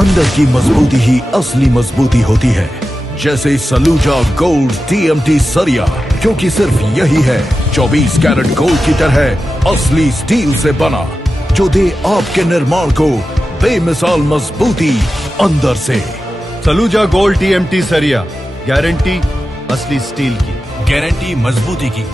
अंदर की मजबूती ही असली मजबूती होती है। जैसे सलूजा गोल्ड TMT सरिया, क्योंकि सिर्फ यही है 24 कैरेट गोल्ड की तरह असली स्टील से बना, जो दे आपके निर्माण को बेमिसाल मजबूती अंदर से। सलूजा गोल्ड TMT सरिया, गारंटी असली स्टील की, गारंटी मजबूती की।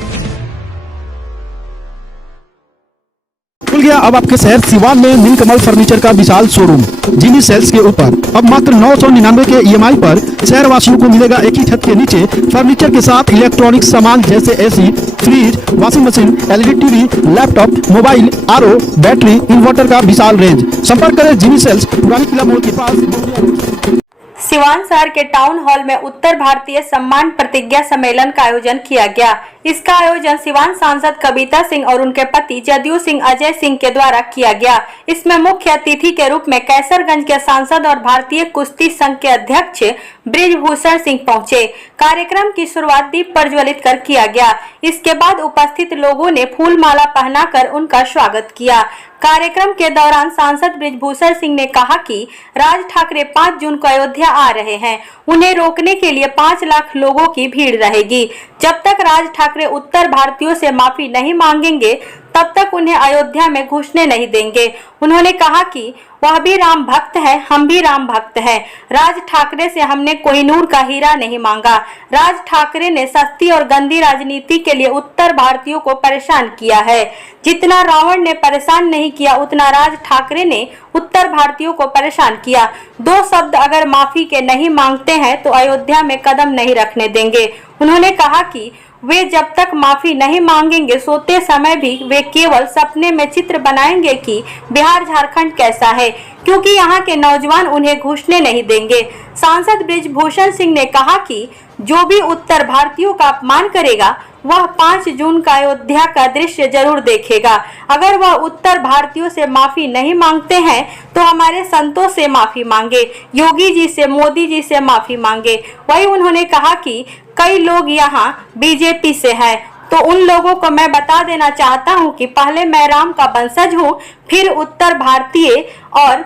खुल गया अब आपके शहर सिवान में नीलकमल फर्नीचर का विशाल शोरूम जीनी सेल्स के ऊपर। अब मात्र 999 के EMI पर शहर वासियों को मिलेगा एक ही छत के नीचे फर्नीचर के साथ इलेक्ट्रॉनिक सामान जैसे AC, fridge, washing machine, LED TV, laptop, mobile, RO, battery, inverter का विशाल रेंज। संपर्क करें जीनी सेल्स, पुरानी किला मोड़ के पास। सिवान शहर के टाउन हॉल में उत्तर भारतीय सम्मान प्रतिज्ञा सम्मेलन का आयोजन किया गया। इसका आयोजन सिवान सांसद कविता सिंह और उनके पति जदयू सिंह अजय सिंह के द्वारा किया गया। इसमें मुख्य अतिथि के रूप में कैसरगंज के सांसद और भारतीय कुश्ती संघ के अध्यक्ष बृजभूषण सिंह पहुंचे। कार्यक्रम की शुरुआत दीप प्रज्वलित कर किया गया। इसके बाद उपस्थित लोगों ने फूल माला पहनाकर उनका स्वागत किया। कार्यक्रम के दौरान सांसद बृजभूषण सिंह ने कहा कि राज ठाकरे 5 जून को अयोध्या आ रहे हैं। उन्हें रोकने के लिए 5 लाख लोगों की भीड़ रहेगी। जब तक राज ठाकरे उत्तर भारतीयों से माफी नहीं मांगेंगे तब तक उन्हें अयोध्या में घुसने नहीं देंगे। उन्होंने कहा कि वह भी राम भक्त है, हम भी राम भक्त हैं। राज ठाकरे से हमने कोहिनूर का हीरा नहीं मांगा। राज ठाकरे ने सस्ती और गंदी राजनीति के लिए उत्तर भारतीयों को परेशान किया है। जितना रावण ने परेशान नहीं किया उतना राज ठाकरे ने उत्तर भारतीयों को परेशान किया। 2 शब्द अगर माफी के नहीं मांगते हैं तो अयोध्या में कदम नहीं रखने देंगे। उन्होंने कहा कि वे जब तक माफी नहीं मांगेंगे सोते समय भी वे केवल सपने में चित्र बनाएंगे कि बिहार झारखंड कैसा है, क्योंकि यहाँ के नौजवान उन्हें घुसने नहीं देंगे। सांसद बृजभूषण सिंह ने कहा कि जो भी उत्तर भारतीयों का अपमान करेगा वह 5 जून का अयोध्या का दृश्य जरूर देखेगा। अगर वह उत्तर भारतीयों से माफी नहीं मांगते हैं तो हमारे संतों से माफी मांगे, योगी जी से, मोदी जी से माफी मांगे। वही उन्होंने कहा कि कई लोग यहाँ बीजेपी से हैं, तो उन लोगों को मैं बता देना चाहता हूँ कि पहले मैं राम का वंशज हूँ, फिर उत्तर भारतीय और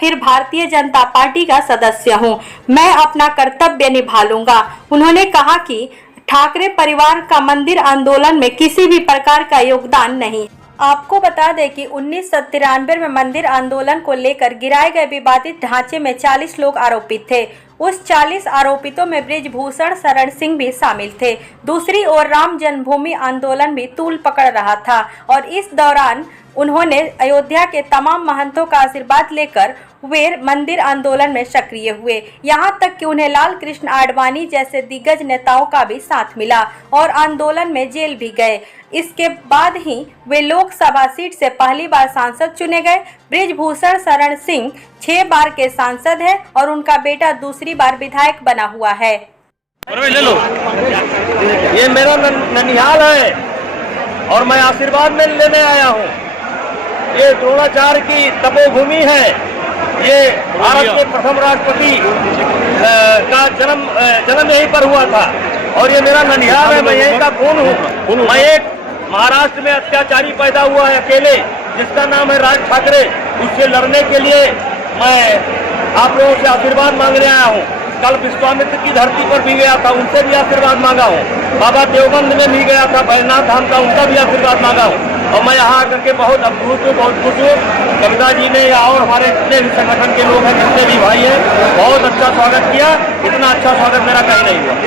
फिर भारतीय जनता पार्टी का सदस्य हूँ। मैं अपना कर्तव्य निभा लूंगा। उन्होंने कहा कि ठाकरे परिवार का मंदिर आंदोलन में किसी भी प्रकार का योगदान नहीं। आपको बता दें कि 1993 में मंदिर आंदोलन को लेकर गिराए गए विवादित ढांचे में 40 लोग आरोपित थे। उस 40 आरोपितों में बृजभूषण शरण सिंह भी शामिल थे। दूसरी ओर राम जन्मभूमि आंदोलन भी तूल पकड़ रहा था और इस दौरान उन्होंने अयोध्या के तमाम महंतों का आशीर्वाद लेकर वे मंदिर आंदोलन में सक्रिय हुए। यहां तक कि उन्हें लाल कृष्ण आडवाणी जैसे दिग्गज नेताओं का भी साथ मिला और आंदोलन में जेल भी गए। इसके बाद ही वे लोकसभा सीट से पहली बार सांसद चुने गए। बृजभूषण शरण सिंह 6 बार के सांसद हैं और उनका बेटा दूसरी बार विधायक बना हुआ है। ले लो, ये मेरा ननिहाल है और मैं आशीर्वाद में लेने आया हूँ। ये द्रोणाचार्य की तपोभूमि है। ये भारत के प्रथम राष्ट्रपति का जन्म यहीं पर हुआ था और ये मेरा ननिहाल है। मैं यहीं का खून हूँ। मैं एक महाराष्ट्र में अत्याचारी पैदा हुआ है अकेले, जिसका नाम है राज ठाकरे। उससे लड़ने के लिए मैं आप लोगों से आशीर्वाद मांगने आया हूँ। कल विश्वामित्र की धरती पर भी गया था, उनसे भी आशीर्वाद मांगा हूँ। बाबा देवबंद में भी गया था, बैजनाथ धाम का, उनका भी आशीर्वाद मांगा हूँ। और मैं यहाँ आकर के बहुत अद्भुत हूँ, बहुत खुश हूँ। कविता जी ने या और हमारे जितने भी संगठन के लोग हैं, जितने भी भाई हैं, बहुत अच्छा स्वागत किया। इतना अच्छा स्वागत मेरा कहीं नहीं हुआ।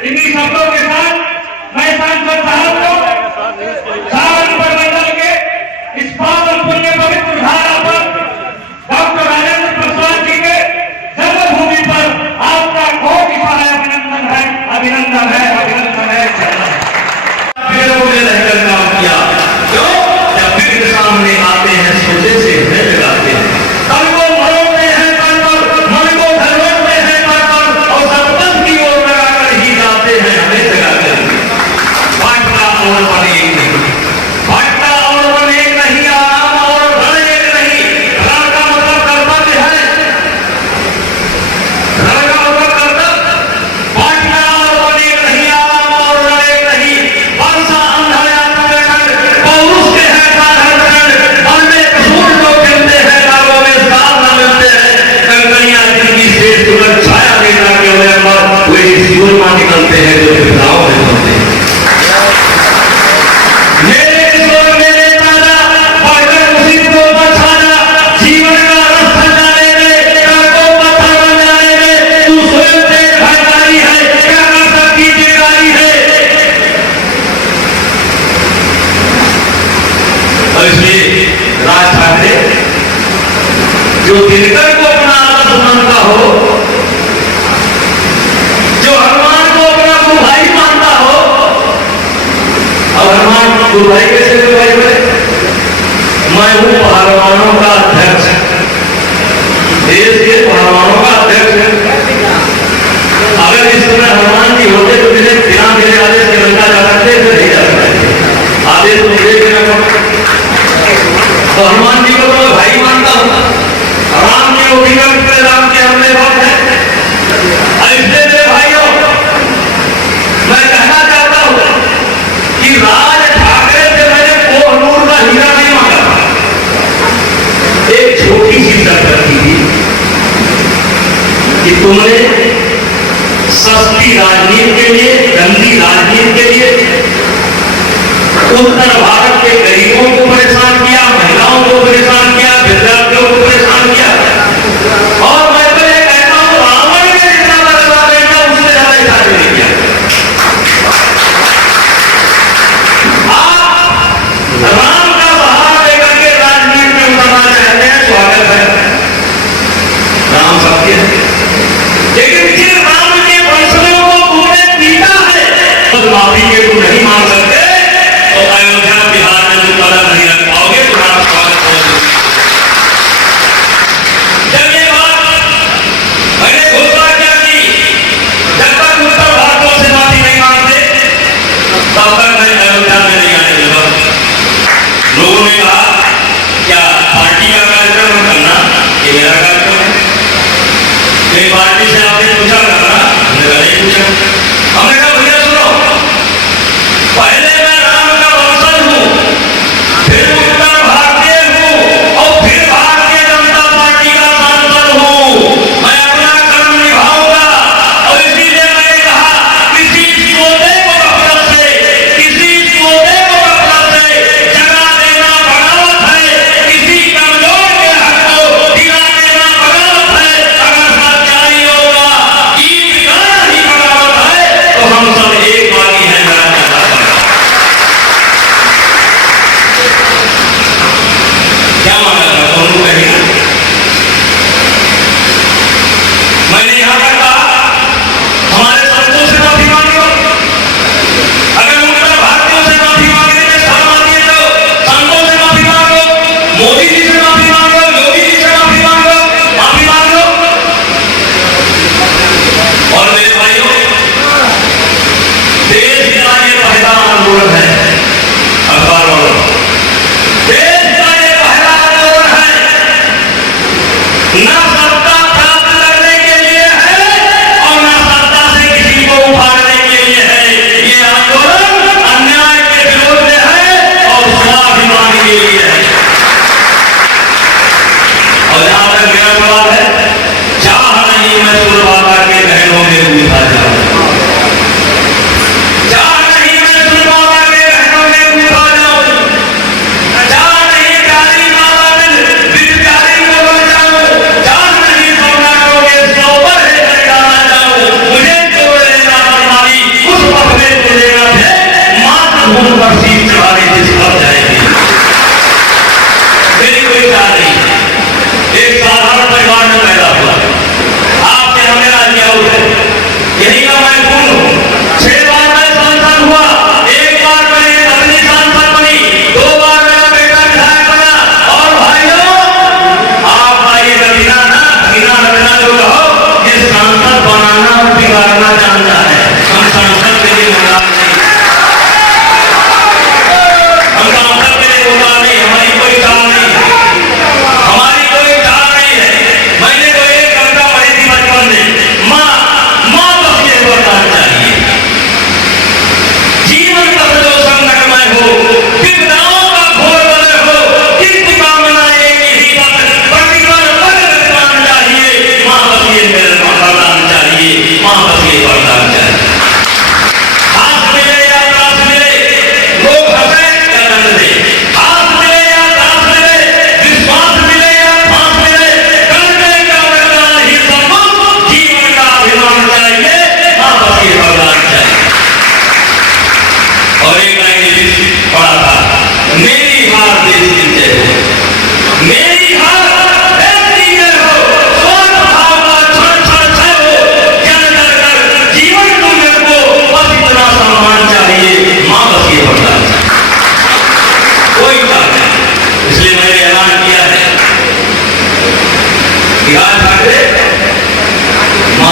इन्हीं शब्दों के साथ मैं सांसद साहब को सावन मंडल के इस पावन पुण्य पवित्र धारा पर डॉक्टर राजेंद्र प्रसाद जी के जन्मभूमि पर आपका कोटि सारा अभिनंदन है, अभिनंदन है, अभिनंदन है। पेड़ों में रहकर काम किया, क्यों? जब पेड़ सामने आते हैं सोचे से हमें लगाते हैं, तन को मरोड़ते हैं तन पर, मन को धरोड़ते हैं तन पर, और सरपंच की ओर लगाकर ही जाते हैं हमें जगाकर। भाटका और बने एक नहीं, भाटका और बने एक नहीं, आराम और रण एक नहीं। रण का मतलब कर्तव्य है, रण का मतलब कर्तव्य। भाटका और बने एक नहीं, आराम और रण एक नहीं। वर्षा अंधा यात्रा पौरुष के है साधन करण, मन में कसूर लोग मिलते हैं, कालों में साथ न मिलते हैं। कंकड़ियां जिनकी से तुरंत छाया देना के होने पर वे जीवन में निकलते हैं जो विधाओं में होते हैं। मेरे किशोर मेरे दादा बढ़कर उसी को बचाना, जीवन का रास्ता जाने में, को पत्थर बन जाने में तू स्वयं तेज भाईदारी है, क्या कर सकती जिम्मेदारी है। और इसलिए राज ठाकरे जो दिनकर को अपना आदर्श मानता हो, जो हनुमान को अपना गुरु भाई मानता हो, और हनुमान गुरु भाई कैसे गुरु भाई बने? मैं हूं पहलवानों का अध्यक्ष, देश के पहलवानों का अध्यक्ष। अगर इस समय हनुमान जी होते तो मेरे बिना मेरे आदेश के लंका जा सकते थे, नहीं जा सकते। आदेश तो मुझे देना पड़ता। तो हनुमान जी को तो मैं भाई मानता हूं, राम जी को विकल्प पे राम के हमले वक्त है। इसलिए मेरे भाइयों, मैं कहना चाहता हूं कि राज ठाकरे से मैंने कोहनूर का हीरा नहीं मांगा, एक छोटी सी शर्त रखी थी कि तुमने सस्ती राजनीति के लिए, गंदी राजनीति के लिए उत्तर भारत के गरीबों को परेशान किया, महिलाओं को परेशान किया, विद्यार्थियों को परेशान किया। और मैं तो ये कहता हूं, रावण ने जितना बदला बेटा उससे ज्यादा इशारे नहीं किया। आप राम का सहारा लेकर के राजनीति में उतरना चाहते हैं, स्वागत है, राम सबके हैं। लेकिन जिन राम के वंशजों को तुमने पीटा है, उस माफी के तुम नहीं मान सकते, तो अयोध्या बिहार में तुम कदम नहीं रख पाओगे। तुम्हारा स्वागत होगा। जब ये बात मैंने घोषणा किया कि जब तक उत्तर भारतों से माफी नहीं मांगते तब तक मैं अयोध्या में नहीं आने दूंगा। लोगों ने कहा क्या पार्टी का कार्यक्रम करना ये मेरा कार्यक्रम है? एक पार्टी से आपने पूछा करना, हमने नहीं पूछा। हमने कहा भैया सुनो, पहले मैं राम का वंशज हूं, फिर उत्तर भारतीय हूं, और फिर भारतीय जनता पार्टी का सांसद हूं। मैं अपना कर्म निभाऊंगा, और इसीलिए मैंने कहा किसी सोते को गफलत से, किसी सोते को गफलत से जगा देना बगावत है, किसी कमजोर के हक को हिला देना बगावत है। अगर सच्चाई होगा, गीत गाना ही बगावत है,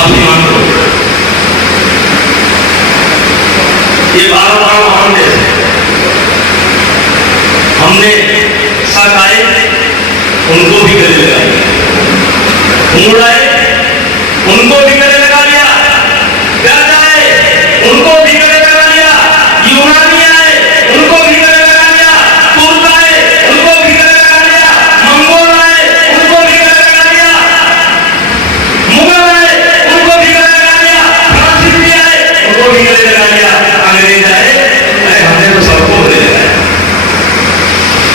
माफी मांगो। ये भारत बड़ा महान देश है। हमने सकाए उनको भी गले लगा लिया, मुड़ाए उनको भी गले लगा लिया, गजाए उनको भी गले लगा लिया, यूनानी आए उनको भी गले लगा लिया, तुर्क आए उनको भी गले लगा लिया, मंगोल आए उनको भी गले लगा लिया, मुगल आए उनको भी गले लगा लिया, फ्रांसीसी आए उनको भी गले लगा लिया, अंग्रेज आए अरे हमने तो सबको गले लगाया।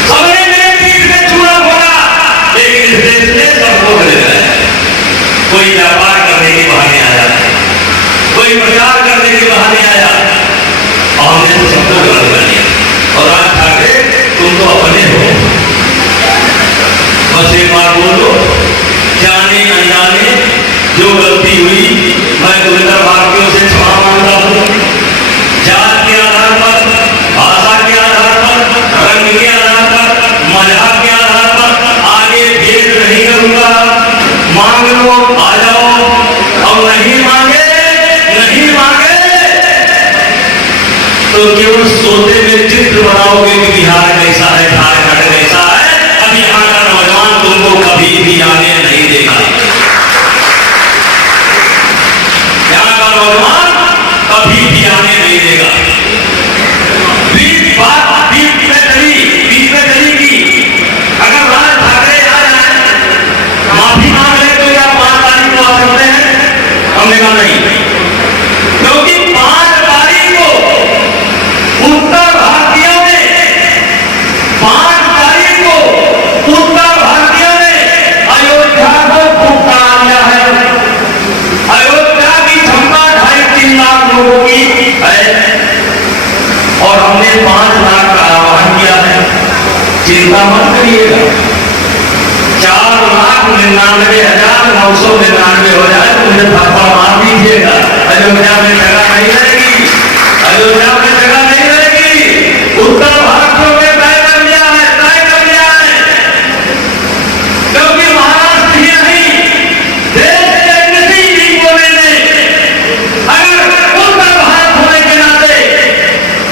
सबने मेरे पीठ पे चूड़ा फोड़ा, लेकिन इस देश ने सबको गले लगाया। कोई व्यापार करने के बहाने आया, कोई प्रचार करने के बहाने आया, और हमने तो सबको गले लगा लिया। और आज ठाकरे तुम तो अपने हो, बस एक बार बोलो, जाने अनजाने जो गलती हुई मैं उत्तर भारतीयों से क्षमा मांगता हूँ। जात के आधार पर, भाषा के आधार पर, रंग के आधार पर, मजहब के आधार पर आगे भेद नहीं करूंगा। मांग लो आ जाओ, और नहीं मांगे तो केवल सोते में चित्र बनाओगे कि बिहार कैसा है, झारखंड कैसा है। अब यहाँ का नौजवान तुमको कभी भी आने नहीं देगा। यहाँ का नौजवान कभी भी आने नहीं देगा। बीच में चली की अगर राज ठाकरे आ जाए, माफी मांग ले तो या 5 तारीख को आ सकते हैं। हमने कहा नहीं, क्योंकि 5 तारीख को उत्तर भारतीयों ने अयोध्या को फुटकार लिया है। अयोध्या की क्षमता 2.5-3 लाख लोगों की है, और हमने 5 लाख का आह्वान किया है। चिंता मत करिएगा, 4,99,999 हो जाए तो मुझे थप्पड़ मार दीजिएगा। अयोध्या में जगह नहीं रहेगी, अयोध्या में जगह नहीं रहेगी। उत्तर भारत में तय कर लिया है, क्योंकि महाराष्ट्र ही नहीं, देश के किसी भी कोने में अगर उत्तर भारत होने के नाते,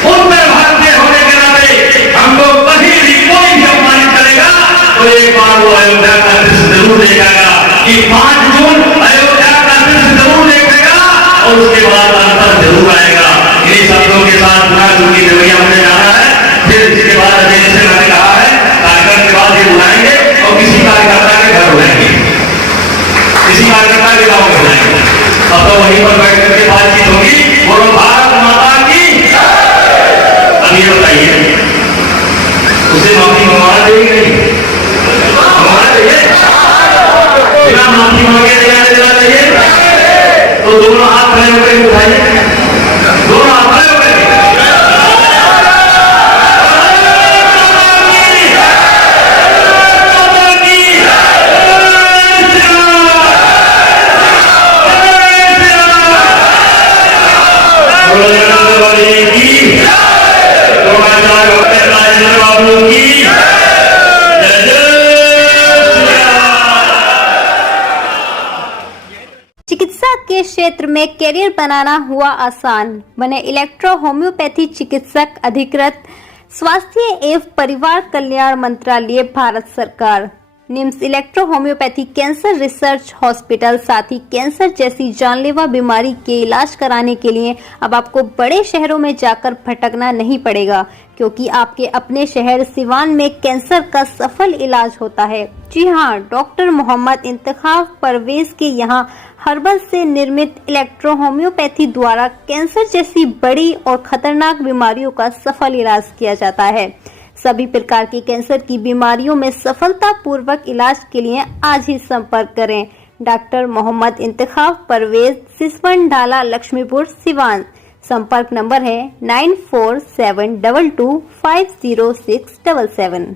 उत्तर भारतीय होने के नाते हमको कहीं भी कोई भी अपमानित करेगा तो एक बार वो अयोध्या का दृश्य जरूर देखेगा कि 5 जून अयोध्या का दृश्य जरूर देखेगा, और उसके बाद अंतर जरूर आएगा। इन्हीं शब्दों के साथ चुनावी देवरिया में जाना है। फिर इसके बाद अजय से मैंने कहा है कार्यक्रम के बाद ये बुलाएंगे और किसी कार्यकर्ता के घर बुलाएंगे, किसी कार्यकर्ता के गाँव में बुलाएंगे। अब तो वहीं पर बैठ करके बातचीत होगी। बोलो भारत माता की। अब ये बताइए, उसे माफी मंगवा देगी नहीं? मंगवा चाहिए, बिना माफी मांगे नहीं आने देना चाहिए। तो दोनों हाथ खड़े होकर उठाइए, दोनों हाथ खड़े होकर। चिकित्सा के क्षेत्र में कैरियर बनाना हुआ आसान, बने इलेक्ट्रो होम्योपैथी चिकित्सक अधिकृत स्वास्थ्य एवं परिवार कल्याण मंत्रालय भारत सरकार। NIMS electro homeopathy cancer research hospital, साथ ही कैंसर जैसी जानलेवा बीमारी के इलाज कराने के लिए अब आपको बड़े शहरों में जाकर भटकना नहीं पड़ेगा, क्योंकि आपके अपने शहर सिवान में कैंसर का सफल इलाज होता है। जी हाँ, डॉक्टर मोहम्मद इंतखाब परवेज के यहाँ हर्बल से निर्मित इलेक्ट्रो होम्योपैथी द्वारा कैंसर जैसी बड़ी और खतरनाक बीमारियों का सफल इलाज किया जाता है। सभी प्रकार की कैंसर की बीमारियों में सफलतापूर्वक इलाज के लिए आज ही संपर्क करें। डॉक्टर मोहम्मद इंतखाब परवेज, सिसवन ढाला, लक्ष्मीपुर, सिवान। संपर्क नंबर है 9472250677।